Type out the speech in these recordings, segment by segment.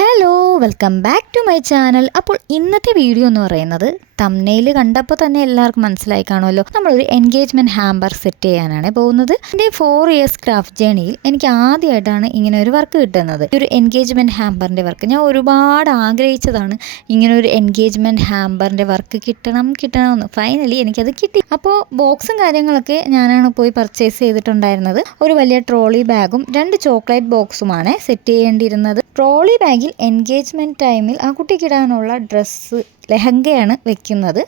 Hello welcome back to my channel. അപ്പോൾ ഇന്നത്തെ video എന്ന് പറയുന്നത് തംബ്നെയിൽ കണ്ടപ്പോൾ തന്നെ എല്ലാവർക്കും മനസ്സിലായി കാണുമല്ലോ, നമ്മളൊരു എൻഗേജ്മെൻറ്റ് ഹാമ്പർ സെറ്റ് ചെയ്യാനാണ് പോകുന്നത്. എൻ്റെ 4 ഇയേഴ്സ് ക്രാഫ്റ്റ് ജേണിയിൽ എനിക്ക് ആദ്യമായിട്ടാണ് ഇങ്ങനെ ഒരു വർക്ക് കിട്ടുന്നത്. ഒരു എൻഗേജ്മെൻറ്റ് ഹാമ്പറിൻ്റെ വർക്ക് ഞാൻ ഒരുപാട് ആഗ്രഹിച്ചതാണ്. ഇങ്ങനെ ഒരു എൻഗേജ്മെൻറ്റ് ഹാമ്പറിൻ്റെ വർക്ക് കിട്ടണമെന്ന് ഫൈനലി എനിക്കത് കിട്ടി. അപ്പോൾ ബോക്സും കാര്യങ്ങളൊക്കെ ഞാനാണ് പോയി പർച്ചേസ് ചെയ്തിട്ടുണ്ടായിരുന്നത്. ഒരു വലിയ ട്രോളി ബാഗും 2 ചോക്ലേറ്റ് ബോക്സുമാണ് സെറ്റ് ചെയ്യേണ്ടിയിരുന്നത്. ട്രോളി ബാഗിൽ എൻഗേജ്മെൻറ്റ് ടൈമിൽ ആ കുട്ടിക്കിടാനുള്ള ഡ്രസ്സ് ലെഹങ്കയാണ് വെക്കുന്നത്.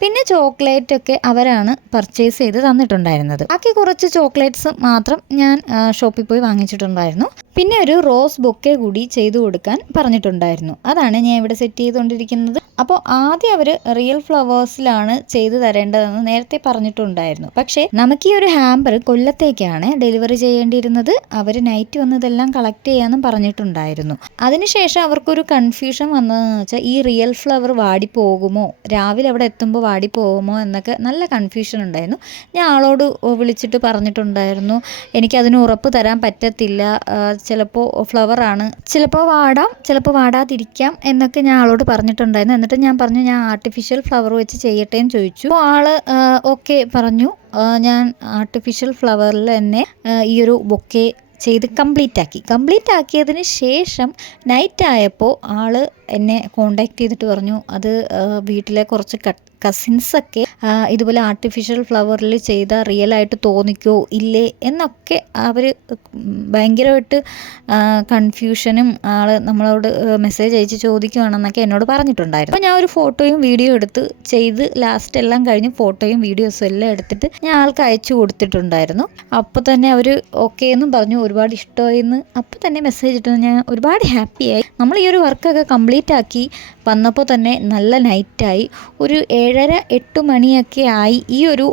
പിന്നെ ചോക്ലേറ്റൊക്കെ അവരാണ് പർച്ചേസ് ചെയ്ത് തന്നിട്ടുണ്ടായിരുന്നത്. ബാക്കി കുറച്ച് ചോക്ലേറ്റ്സ് മാത്രം ഞാൻ ഷോപ്പിൽ പോയി വാങ്ങിച്ചിട്ടുണ്ടായിരുന്നു. പിന്നെ ഒരു റോസ് ബൊക്കെ കൂടി ചെയ്തു കൊടുക്കാൻ പറഞ്ഞിട്ടുണ്ടായിരുന്നു. അതാണ് ഞാൻ ഇവിടെ സെറ്റ് ചെയ്തുകൊണ്ടിരിക്കുന്നത്. അപ്പോൾ ആദ്യം അവർ റിയൽ ഫ്ലവേഴ്സിലാണ് ചെയ്തു തരേണ്ടതെന്ന് നേരത്തെ പറഞ്ഞിട്ടുണ്ടായിരുന്നു. പക്ഷേ നമുക്ക് ഈ ഒരു ഹാമ്പർ കൊല്ലത്തേക്കാണ് ഡെലിവറി ചെയ്യേണ്ടിയിരുന്നത്. അവർ നൈറ്റ് വന്ന് ഇതെല്ലാം കളക്ട് ചെയ്യാമെന്നും പറഞ്ഞിട്ടുണ്ടായിരുന്നു. അതിനുശേഷം അവർക്കൊരു കൺഫ്യൂഷൻ വന്നതെന്ന് വെച്ചാൽ ഈ റിയൽ ഫ്ലവർ വാടിപ്പോകുമോ, രാവിലെ അവിടെ എത്തുമ്പോൾ വാടിപ്പോകുമോ എന്നൊക്കെ നല്ല കൺഫ്യൂഷൻ ഉണ്ടായിരുന്നു. ഞാൻ ആളോട് വിളിച്ചിട്ട് പറഞ്ഞിട്ടുണ്ടായിരുന്നു എനിക്കതിന് ഉറപ്പ് തരാൻ പറ്റത്തില്ല, ചിലപ്പോൾ ഫ്ലവറാണ്, ചിലപ്പോൾ വാടാം ചിലപ്പോൾ വാടാതിരിക്കാം എന്നൊക്കെ ഞാൻ ആളോട് പറഞ്ഞിട്ടുണ്ടായിരുന്നു. എന്നിട്ട് ഞാൻ പറഞ്ഞു ഞാൻ ആർട്ടിഫിഷ്യൽ ഫ്ലവർ വെച്ച് ചെയ്യട്ടെ എന്ന് ചോദിച്ചു. അപ്പോൾ ആള് ഓക്കെ പറഞ്ഞു. ഞാൻ ആർട്ടിഫിഷ്യൽ ഫ്ലവറിൽ തന്നെ ഈ ഒരു ബൊക്കെ ചെയ്ത് കംപ്ലീറ്റ് ആക്കിയതിന് ശേഷം നൈറ്റ് ആയപ്പോൾ ആൾ എന്നെ കോണ്ടാക്ട് ചെയ്തിട്ട് പറഞ്ഞു അത് വീട്ടിലെ കുറച്ച് കസിൻസൊക്കെ ഇതുപോലെ ആർട്ടിഫിഷ്യൽ ഫ്ലവറിൽ ചെയ്ത റിയലായിട്ട് തോന്നിക്കോ ഇല്ലേ എന്നൊക്കെ അവർ ഭയങ്കരമായിട്ട് കൺഫ്യൂഷനും നമ്മളോട് മെസ്സേജ് അയച്ച് ചോദിക്കുകയാണെന്നൊക്കെ എന്നോട് പറഞ്ഞിട്ടുണ്ടായിരുന്നു. അപ്പോൾ ഞാൻ ഒരു ഫോട്ടോയും വീഡിയോ എടുത്ത് ചെയ്ത് ലാസ്റ്റ് എല്ലാം കഴിഞ്ഞ് ഫോട്ടോയും വീഡിയോസും എല്ലാം എടുത്തിട്ട് ഞാൻ ആൾക്ക് അയച്ചു കൊടുത്തിട്ടുണ്ടായിരുന്നു. അപ്പോൾ തന്നെ അവർ ഓക്കെ എന്നും പറഞ്ഞു, ഒരുപാട് ഇഷ്ടമായിന്ന് അപ്പോൾ തന്നെ മെസ്സേജ് ഇട്ടു. ഞാൻ ഒരുപാട് ഹാപ്പിയായി. നമ്മൾ ഈ ഒരു വർക്കൊക്കെ കംപ്ലീറ്റ് ആക്കി വന്നപ്പോൾ തന്നെ നല്ല നൈറ്റായി. ഒരു 7:30-8 മണിയൊക്കെ ആയി ഈ ഒരു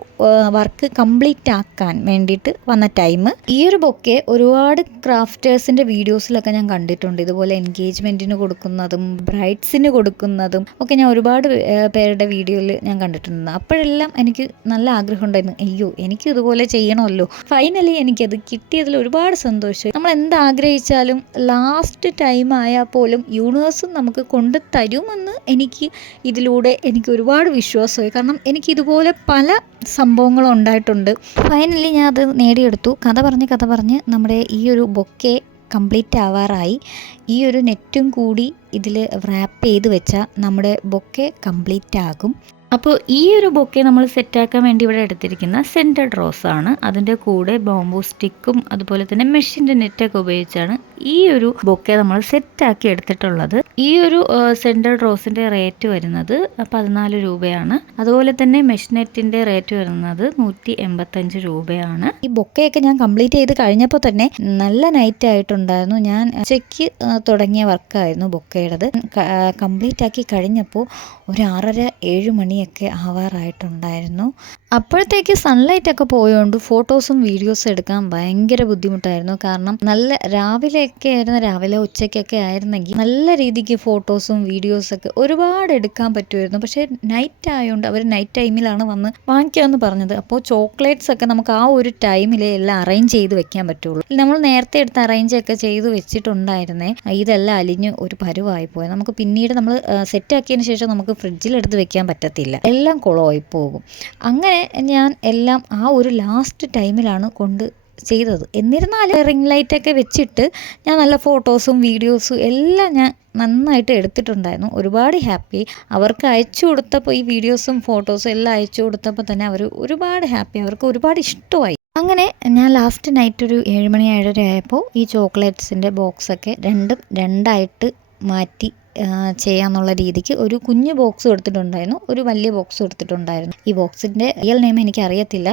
വർക്ക് കംപ്ലീറ്റ് ആക്കാൻ വേണ്ടിയിട്ട് വന്ന ടൈം. ഈ ഒരു ബൊക്കെ ഒരുപാട് ക്രാഫ്റ്റേഴ്സിൻ്റെ വീഡിയോസിലൊക്കെ ഞാൻ കണ്ടിട്ടുണ്ട്. ഇതുപോലെ എൻഗേജ്മെൻറ്റിന് കൊടുക്കുന്നതും ബ്രൈഡ്സിന് കൊടുക്കുന്നതും ഒക്കെ ഞാൻ ഒരുപാട് പേരുടെ വീഡിയോയിൽ ഞാൻ കണ്ടിട്ടുണ്ട്. അപ്പോഴെല്ലാം എനിക്ക് നല്ല ആഗ്രഹം ഉണ്ടായിരുന്നു, അയ്യോ എനിക്ക് ഇതുപോലെ ചെയ്യണമല്ലോ. ഫൈനലി എനിക്കത് കിട്ടിയതിൽ ഒരുപാട് സന്തോഷം. നമ്മൾ എന്താഗ്രഹിച്ചാലും ലാസ്റ്റ് ടൈം ആയാൽ പോലും യൂണിവേഴ്സും നമുക്ക് കൊണ്ട് തരുമെന്ന് ഇതിലൂടെ എനിക്ക് ഒരുപാട് വിശ്വാസമായി. കാരണം എനിക്ക് ഇതുപോലെ പല സംഭവങ്ങളും ഉണ്ടായിട്ടുണ്ട്. ഫൈനലി ഞാൻ അത് നേടിയെടുത്തു. കഥ പറഞ്ഞ് നമ്മുടെ ഈ ഒരു ബൊക്കെ കംപ്ലീറ്റ് ആവാറായി. ഈ ഒരു നെറ്റും കൂടി ഇതിൽ റാപ്പ് ചെയ്ത് വെച്ചാൽ നമ്മുടെ ബൊക്കെ കംപ്ലീറ്റ് ആകും. അപ്പോൾ ഈ ഒരു ബൊക്കെ നമ്മൾ സെറ്റാക്കാൻ വേണ്ടി ഇവിടെ എടുത്തിരിക്കുന്ന സെൻറ്റഡ് റോസാണ്. അതിൻ്റെ കൂടെ ബാംബൂ സ്റ്റിക്കും അതുപോലെ തന്നെ മെഷിൻ്റെ നെറ്റൊക്കെ ഉപയോഗിച്ചാണ് ഈ ഒരു ബൊക്കെ നമ്മൾ സെറ്റാക്കി എടുത്തിട്ടുള്ളത്. ഈ ഒരു സെൻറ്റഡ് റോസിൻ്റെ റേറ്റ് വരുന്നത് 14 രൂപയാണ്. അതുപോലെ തന്നെ മെഷ് നെറ്റിൻ്റെ റേറ്റ് വരുന്നത് 185 രൂപയാണ്. ഈ ബൊക്കെയൊക്കെ ഞാൻ കംപ്ലീറ്റ് ചെയ്ത് കഴിഞ്ഞപ്പോൾ തന്നെ നല്ല നൈറ്റ് ആയിട്ടുണ്ടായിരുന്നു. ഞാൻ ഉച്ചയ്ക്ക് തുടങ്ങിയ വർക്കായിരുന്നു ബൊക്കയുടേത്. കംപ്ലീറ്റ് ആക്കി കഴിഞ്ഞപ്പോൾ ഒരു 6:30-7 മണിയൊക്കെ ആവാറായിട്ടുണ്ടായിരുന്നു. അപ്പോഴത്തേക്ക് സൺലൈറ്റ് ഒക്കെ പോയതുകൊണ്ട് ഫോട്ടോസും വീഡിയോസും എടുക്കാൻ ഭയങ്കര ബുദ്ധിമുട്ടായിരുന്നു. കാരണം നല്ല രാവിലെയൊക്കെ ആയിരുന്നു, രാവിലെ ഉച്ചയ്ക്കൊക്കെ ആയിരുന്നെങ്കിൽ നല്ല രീതിക്ക് ഫോട്ടോസും വീഡിയോസൊക്കെ ഒരുപാട് എടുക്കാൻ പറ്റുമായിരുന്നു. പക്ഷേ നൈറ്റ് ആയതുകൊണ്ട് അവർ നൈറ്റ് ടൈമിലാണ് വന്ന് വാങ്ങിക്കാമെന്ന് പറഞ്ഞത്. അപ്പോൾ ചോക്ലേറ്റ്സ് ഒക്കെ നമുക്ക് ആ ഒരു ടൈമിലേ എല്ലാം അറേഞ്ച് ചെയ്ത് വെക്കാൻ പറ്റുള്ളൂ. നമ്മൾ നേരത്തെ എടുത്ത് അറേഞ്ചൊക്കെ ചെയ്ത് വെച്ചിട്ടുണ്ടായിരുന്നേ, ഇതെല്ലാം അലിഞ്ഞ് ഒരു പരുവായി പോയി. നമുക്ക് പിന്നീട് നമ്മൾ സെറ്റാക്കിയതിന് ശേഷം നമുക്ക് ഫ്രിഡ്ജിലെടുത്ത് വെക്കാൻ പറ്റത്തില്ല, എല്ലാം കുളമായി പോകും. അങ്ങനെ ഞാൻ എല്ലാം ആ ഒരു ലാസ്റ്റ് ടൈമിലാണ് കൊണ്ട് ചെയ്തത്. എന്നിരുന്നാലും റിംഗ് ലൈറ്റൊക്കെ വെച്ചിട്ട് ഞാൻ നല്ല ഫോട്ടോസും വീഡിയോസും എല്ലാം ഞാൻ നന്നായിട്ട് എടുത്തിട്ടുണ്ടായിരുന്നു. ഒരുപാട് ഹാപ്പി. അവർക്ക് അയച്ചു കൊടുത്തപ്പോൾ ഈ വീഡിയോസും ഫോട്ടോസും എല്ലാം അയച്ചു കൊടുത്തപ്പോൾ തന്നെ അവർ ഒരുപാട് ഹാപ്പി, അവർക്ക് ഒരുപാട് ഇഷ്ടമായി. അങ്ങനെ ഞാൻ ലാസ്റ്റ് നൈറ്റ് ഒരു 7 മണി 7:30 ആയപ്പോൾ ഈ ചോക്ലേറ്റ്സിൻ്റെ ബോക്സൊക്കെ രണ്ടായിട്ട് മാറ്റി ചെയ്യാന്നുള്ള രീതിക്ക് ഒരു കുഞ്ഞു ബോക്സ് എടുത്തിട്ടുണ്ടായിരുന്നു, ഒരു വലിയ ബോക്സ് എടുത്തിട്ടുണ്ടായിരുന്നു. ഈ ബോക്സിൻ്റെ റിയൽ നെയിം എനിക്ക് അറിയത്തില്ല,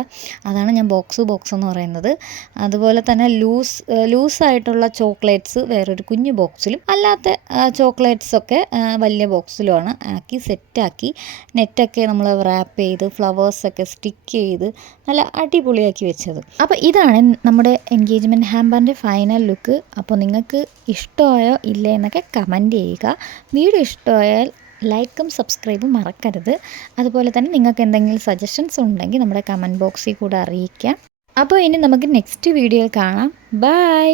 അതാണ് ഞാൻ ബോക്സ് എന്ന് പറയുന്നത്. അതുപോലെ തന്നെ ലൂസായിട്ടുള്ള ചോക്ലേറ്റ്സ് വേറൊരു കുഞ്ഞു ബോക്സിലും അല്ലാത്ത ചോക്ലേറ്റ്സൊക്കെ വലിയ ബോക്സിലുമാണ് ആക്കി സെറ്റാക്കി. നെറ്റൊക്കെ നമ്മൾ റാപ്പ് ചെയ്ത് ഫ്ലവേഴ്സൊക്കെ സ്റ്റിക്ക് ചെയ്ത് നല്ല അടിപൊളിയാക്കി വെച്ചത്. അപ്പോൾ ഇതാണ് നമ്മുടെ എൻഗേജ്മെൻറ്റ് ഹാമ്പറിൻ്റെ ഫൈനൽ ലുക്ക്. അപ്പോൾ നിങ്ങൾക്ക് ഇഷ്ടമായോ ഇല്ലേ എന്നൊക്കെ കമൻറ്റ് ചെയ്യുക. വീഡിയോ ഇഷ്ടമായാൽ ലൈക്കും സബ്സ്ക്രൈബും മറക്കരുത്. അതുപോലെ തന്നെ നിങ്ങൾക്ക് എന്തെങ്കിലും സജഷൻസ് ഉണ്ടെങ്കിൽ നമ്മുടെ കമൻറ്റ് ബോക്സിൽ കൂടെ അറിയിക്കാം. അപ്പോൾ ഇനി നമുക്ക് നെക്സ്റ്റ് വീഡിയോയിൽ കാണാം. ബൈ.